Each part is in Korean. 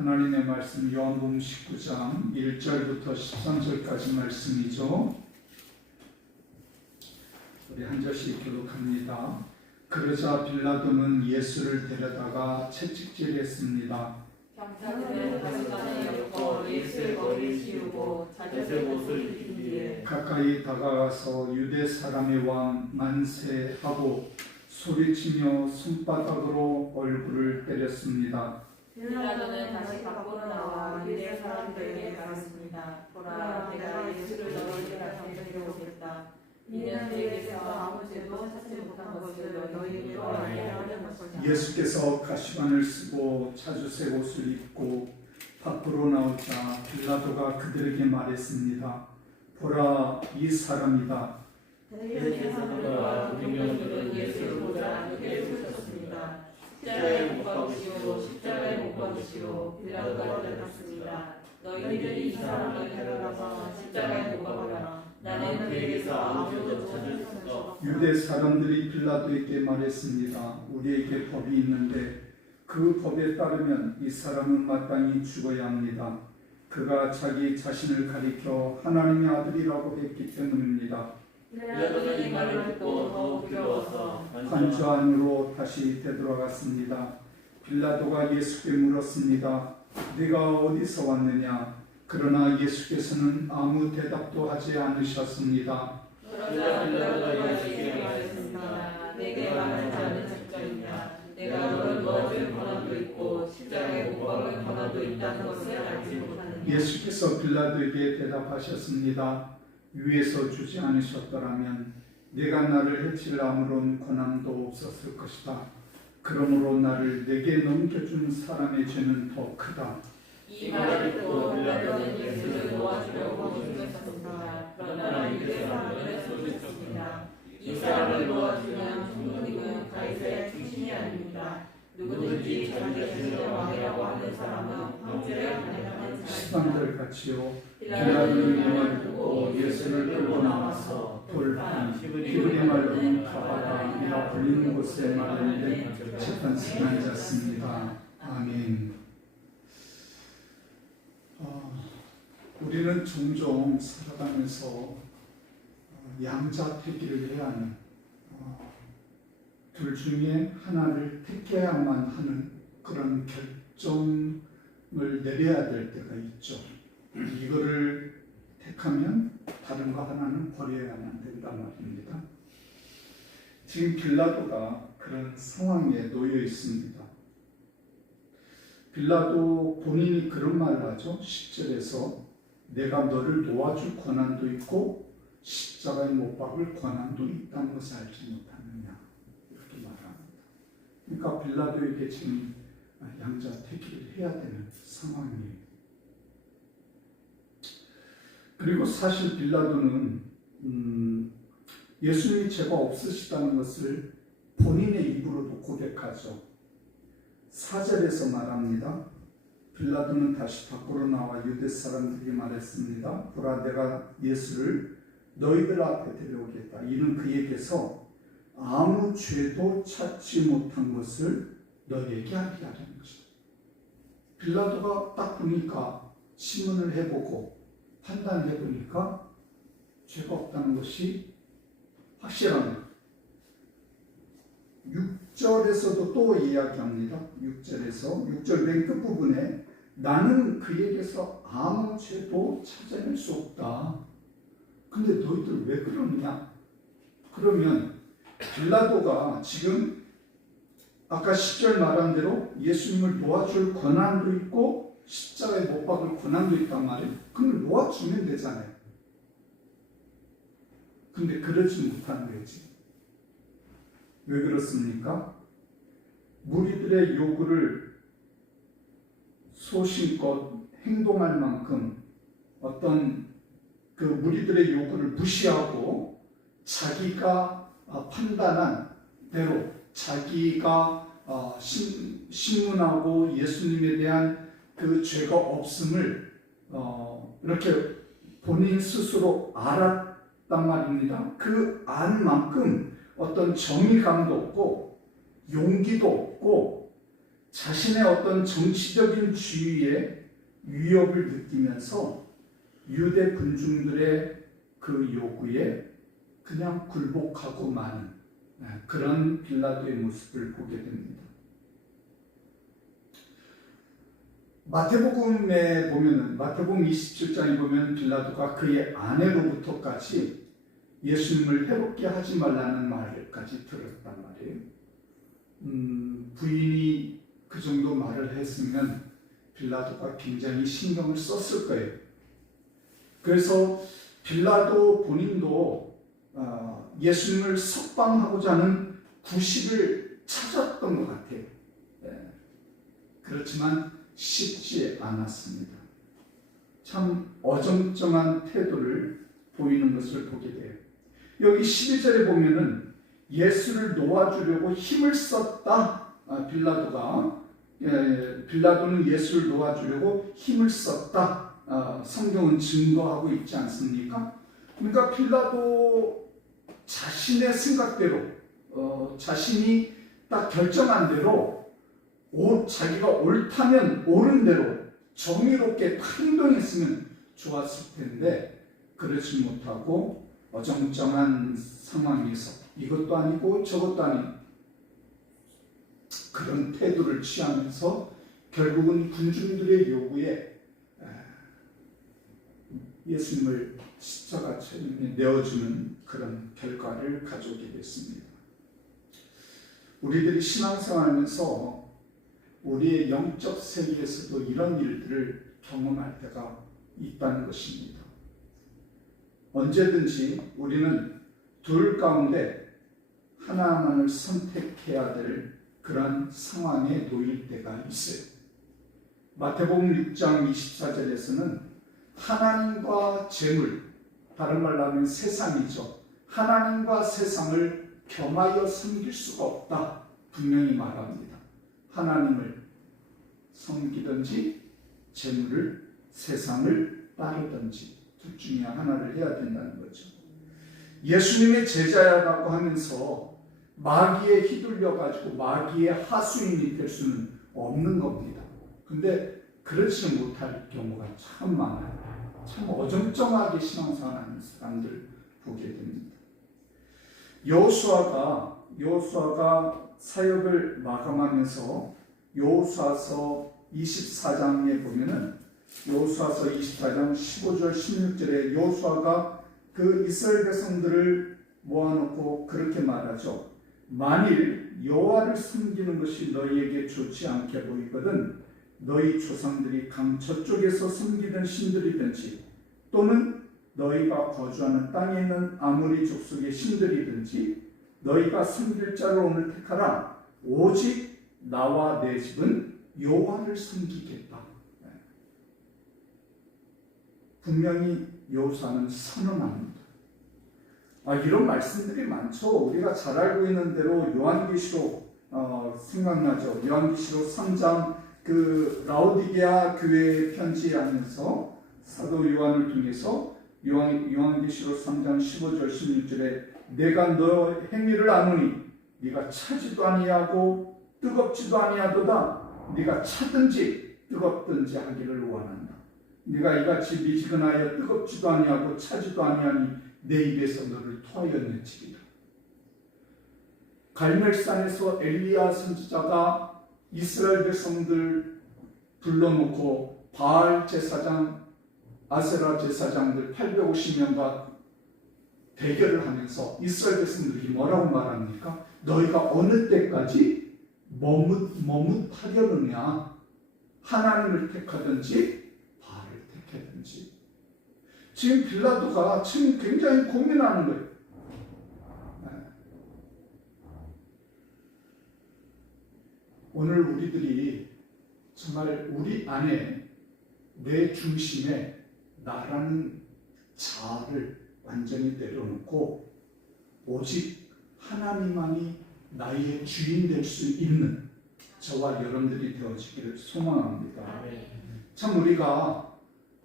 하나님의 말씀 요한복음 19장 1절부터 13절까지 말씀이죠. 우리 한 절씩 교독합니다. 그러자 빌라도는 예수를 데려다가 채찍질했습니다. 경찰들은 가시관에 엮어 예수의 머리를 씌우고 자기의 옷을 입힌 뒤에 가까이 다가가서 유대 사람의 왕 만세하고 소리치며 손바닥으로 얼굴을 때렸습니다. 빌라도는 다시 밖으로 나와 유대 사람들에게 말했습니다. 보라, 내가 예수를 너희에게 데리러 오겠다. 이는 너희에게서 아무 죄도 찾지 못한 것을 너희에게 알게 하려는 것이다. 예수께서 가시관을 쓰고 자주색 옷을 입고 밖으로 나오자 빌라도가 그들에게 말했습니다. 보라, 이 사람이다. 대제사장들과 군병들은 예수를 보자 크게 웃었습니다. 십자가에 못 박으시오, 십자가에 못 박으시오. 빌라도가 대답했습니다. 너희들이 이 사람을 데려가서 십자가에 못 박아라. 나는 그에게서 아무것도 찾을 수 없어. 유대 사람들이 빌라도에게 말했습니다. 우리에게 법이 있는데 그 법에 따르면 이 사람은 마땅히 죽어야 합니다. 그가 자기 자신을 가리켜 하나님의 아들이라고 했기 때문입니다. 빌라도는 이 말을 듣고 더욱 두려워서 관저 안으로 다시 되돌아갔습니다. 빌라도가 예수께 물었습니다. 네가 어디서 왔느냐? 그러나 예수께서는 아무 대답도 하지 않으셨습니다. 그러자 빌라도가 예수에게 말했습니다. 내게 말하지 않은 적절이냐? 내가 너를 놓아줄 권한도 있고 십자가에 못 박을 권한도 있다는 것을 알지 못하느냐? 예수께서 빌라도에게 대답하셨습니다. 위에서 주지 않으셨더라면 내가 나를 해칠 아무런 권한도 없었을 것이다. 그러므로 나를 내게 넘겨준 사람의 죄는 더 크다. 이 말을 듣고 빌라도는 예수를 놓아주려고 힘썼습니다. 그러나 유대 사람들은 소리쳤습니다. 이 사람을 놓아주면 총독님은 가이사의 출신이 아닙니다. 누구든지 자기 자신을 왕이라고 하는 사람은 황제를 반역하는 사람입니다. 13절 같이요. 빌라도는 빌라도는 이 말을 듣고 예수를 끌고 나와서 돌판 히브리 말로는 가바다이라 불리는 곳에 마련된 재판실에 앉았습니다. 아멘. 우리는 종종 살아가면서 양자택일을 해야 하는, 둘 중에 하나를 택해야만 하는 그런 결정을 내려야 될 때가 있죠. 이거를 택하면 다른 거 하나는 버려야만 된단 말입니다. 지금 빌라도가 그런 상황에 놓여 있습니다. 빌라도 본인이 그런 말을 하죠. 10절에서 내가 너를 놓아줄 권한도 있고 십자가에 못 박을 권한도 있다는 것을 알지 못하느냐, 이렇게 말합니다. 그러니까 빌라도에게 지금 양자택일을 해야 되는 상황이에요. 그리고 사실 빌라도는 예수님이 죄가 없으시다는 것을 본인의 입으로도 고백하죠. 4절에서 말합니다. 빌라도는 다시 밖으로 나와 유대 사람들에게 말했습니다. 보라, 내가 예수를 너희들 앞에 데려오겠다. 이는 그에게서 아무 죄도 찾지 못한 것을 너희에게 알게 하려는 것이다. 빌라도가 딱 보니까 신문을 해보고 판단을 해보니까 죄가 없다는 것이 확실합니다. 6절에서도 또 이야기합니다. 6절 맨 끝부분에 나는 그에게서 아무 죄도 찾아낼 수 없다. 근데 너희들 왜 그러느냐? 그러면 빌라도가 지금 아까 10절 말한 대로 예수님을 놓아줄 권한도 있고 십자가에 못 박을 권한도 있단 말이에요. 그럼 놓아주면 되잖아요. 근데 그러지 못한 거지. 왜 그렇습니까? 무리들의 요구를 소신껏 행동할 만큼 어떤 그 무리들의 요구를 무시하고 자기가 판단한 대로 자기가 신문하고 예수님에 대한 그 죄가 없음을 이렇게 본인 스스로 알았단 말입니다. 그 안 만큼 어떤 정의감도 없고 용기도 없고 자신의 어떤 정치적인 지위에 위협을 느끼면서 유대 군중들의 그 요구에 그냥 굴복하고 마는 그런 빌라도의 모습을 보게 됩니다. 마태복음에 보면은, 마태복음 27장에 보면 빌라도가 그의 아내로부터까지 예수님을 해롭게 하지 말라는 말까지 들었단 말이에요. 부인이 그 정도 말을 했으면 빌라도가 굉장히 신경을 썼을 거예요. 그래서 빌라도 본인도 예수님을 석방하고자 하는 구실을 찾았던 것 같아요. 그렇지만 쉽지 않았습니다. 참 어정쩡한 태도를 보이는 것을 보게 돼요. 여기 12절에 보면은 예수를 놓아주려고 힘을 썼다. 빌라도는 예수를 놓아주려고 힘을 썼다. 성경은 증거하고 있지 않습니까? 그러니까 빌라도 자신의 생각대로, 자신이 딱 결정한 대로 자기가 옳다면 옳은 대로 정의롭게 행동했으면 좋았을 텐데 그러지 못하고 어정쩡한 상황에서 이것도 아니고 저것도 아닌 그런 태도를 취하면서 결국은 군중들의 요구에 예수님을 십자가처럼 내어주는 그런 결과를 가져오게 됐습니다. 우리들이 신앙생활하면서 우리의 영적 세계에서도 이런 일들을 경험할 때가 있다는 것입니다. 언제든지 우리는 둘 가운데 하나만을 선택해야 될 그런 상황에 놓일 때가 있어요. 마태복음 6장 24절에서는 하나님과 재물, 다른 말로 하면 세상이죠. 하나님과 세상을 겸하여 섬길 수가 없다. 분명히 말합니다. 하나님을 섬기든지 재물을, 세상을 따르든지 둘 중에 하나를 해야 된다는 거죠. 예수님의 제자라고 하면서 마귀에 휘둘려가지고 마귀의 하수인이 될 수는 없는 겁니다. 근데 그렇지 못할 경우가 참 많아요. 참 어정쩡하게 신앙생활하는 사람들 보게 됩니다. 여호수아가 사역을 마감하면서 여호수아서 24장에 보면은 여호수아서 24장 15절 16절에 여호수아가 그 이스라엘 백성들을 모아놓고 그렇게 말하죠. 만일 여호와를 섬기는 것이 너희에게 좋지 않게 보이거든 너희 조상들이 강 저쪽에서 섬기던 신들이든지 또는 너희가 거주하는 땅에 있는 아모리 족속의 신들이든지 너희가 섬길 자를 오늘 택하라. 오직 나와 내 집은 여호와를 섬기겠다. 분명히 여호수아는 선언합니다. 이런 말씀들이 많죠. 우리가 잘 알고 있는 대로 요한계시록 생각나죠. 요한계시록 3장 그 라오디게아 교회에 편지하면서 사도 요한을 통해서 요한계시록 3장 15절 16절에 내가 너 행위를 아노니 네가 차지도 아니하고 뜨겁지도 아니하도다. 네가 차든지 뜨겁든지 하기를 원한다. 네가 이같이 미지근하여 뜨겁지도 아니하고 차지도 아니하니 내 입에서 너를 토하였느니라. 갈멜산에서 엘리야 선지자가 이스라엘 백성들 불러놓고 바알 제사장, 아세라 제사장들 850명과 대결을 하면서 이스라엘 백성들이 뭐라고 말합니까? 너희가 어느 때까지 머뭇하려느냐? 하나님을 택하든지 바알을 택하든지. 지금 빌라도가 지금 굉장히 고민하는 거예요. 오늘 우리들이 정말 우리 안에 내 중심에 나라는 자아를 완전히 내려놓고 오직 하나님만이 나의 주인 될 수 있는 저와 여러분들이 되어지기를 소망합니다. 참 우리가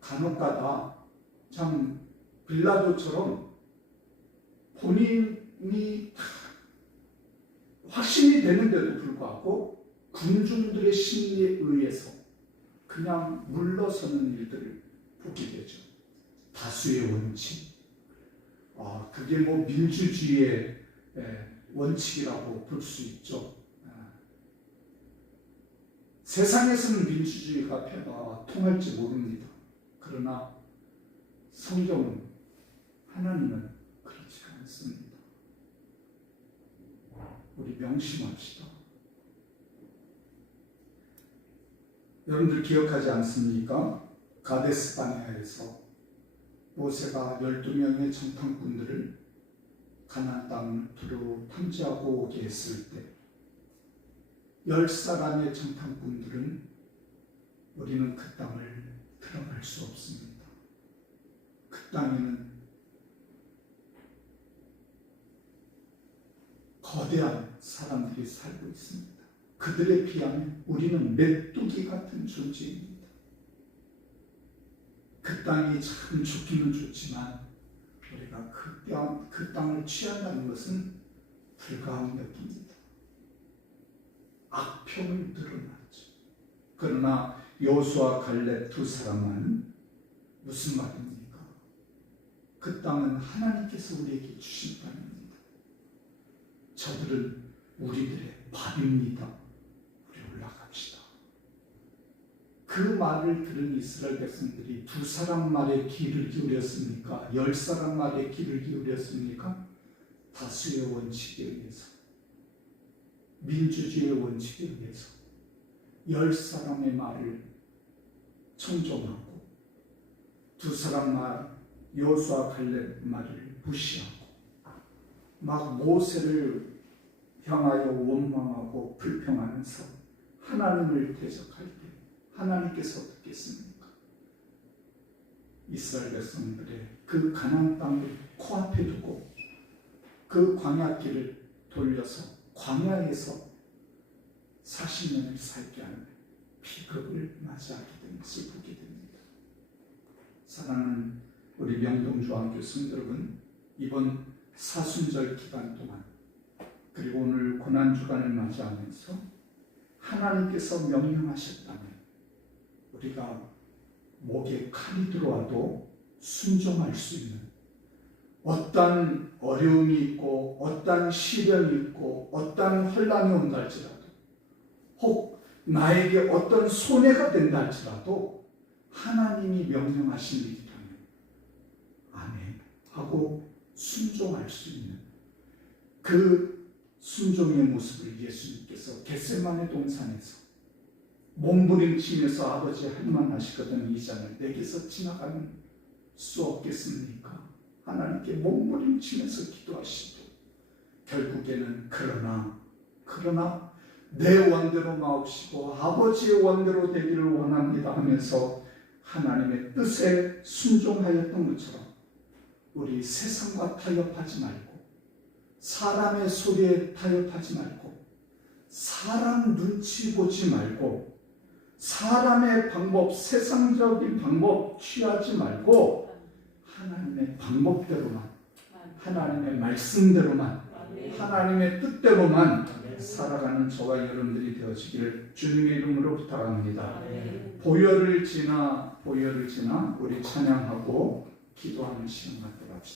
간혹가다 참 빌라도처럼 본인이 확신이 되는데도 불구하고 군중들의 심리에 의해서 그냥 물러서는 일들을 보게 되죠. 다수의 원칙. 그게 뭐 민주주의의 원칙이라고 볼 수 있죠. 세상에서는 민주주의가 통할지 모릅니다. 그러나 성경은, 하나님은 그렇지가 않습니다. 우리 명심합시다. 여러분들 기억하지 않습니까? 가데스 바네아에서 모세가 12명의 정탐꾼들을 가나안 땅을 두루 탐지하고 오게 했을 때 10사람의 정탐꾼들은 우리는 그 땅을 들어갈 수 없습니다. 그 땅에는 거대한 사람들이 살고 있습니다. 그들에 비하면 우리는 메뚜기 같은 존재입니다. 그 땅이 참 좋기는 좋지만 우리가 그 땅을 취한다는 것은 불가항력입니다. 악평을 늘어났죠. 그러나 여호수아 갈렙 두 사람은 무슨 말입니까? 그 땅은 하나님께서 우리에게 주신 땅입니다. 저들은 우리들의 밥입니다. 우리 올라갑시다. 그 말을 들은 이스라엘 백성들이 두 사람 말에 귀를 기울였습니까? 10사람 말에 귀를 기울였습니까? 다수의 원칙에 의해서, 민주주의의 원칙에 의해서 10사람의 말을 청종하고 두 사람 말, 여호수아 갈렙 말을 무시하고 막 모세를 향하여 원망하고 불평하면서 하나님을 대적할 때 하나님께서 어떻게 했습니까? 이스라엘 백성들의 그 가나안 땅을 코앞에 두고 그 광야길을 돌려서 광야에서 40년을 살게 하는 비극을 맞이하게 된 것을 보게 됩니다. 사랑하는 우리 명동중학교 성도 여러분, 이번 사순절 기간 동안 그리고 오늘 고난주간을 맞이하면서 하나님께서 명령하셨다면 우리가 목에 칼이 들어와도 순종할 수 있는, 어떤 어려움이 있고 어떤 시련이 있고 어떤 혼란이 온다 할지라도 혹 나에게 어떤 손해가 된다 할지라도 하나님이 명령하신 일이라면 아멘 하고 순종할 수 있는 그 순종의 모습을 예수님께서 겟세마네 동산에서 몸부림치면서 아버지 할만하시거든 이 잔을 내게서 지나가는 수 없겠습니까? 하나님께 몸부림치면서 기도하시고 결국에는 그러나 내 원대로 마옵시고 아버지의 원대로 되기를 원합니다 하면서 하나님의 뜻에 순종하였던 것처럼 우리 세상과 타협하지 말고 사람의 소리에 타협하지 말고 사람 눈치 보지 말고 사람의 방법, 세상적인 방법 취하지 말고 하나님의 방법대로만, 하나님의 말씀대로만, 하나님의 뜻대로만 살아가는 저와 여러분들이 되어지기를 주님의 이름으로 부탁합니다. 보혈을 지나 우리 찬양하고 기도하는 시간 갖도록 합시다.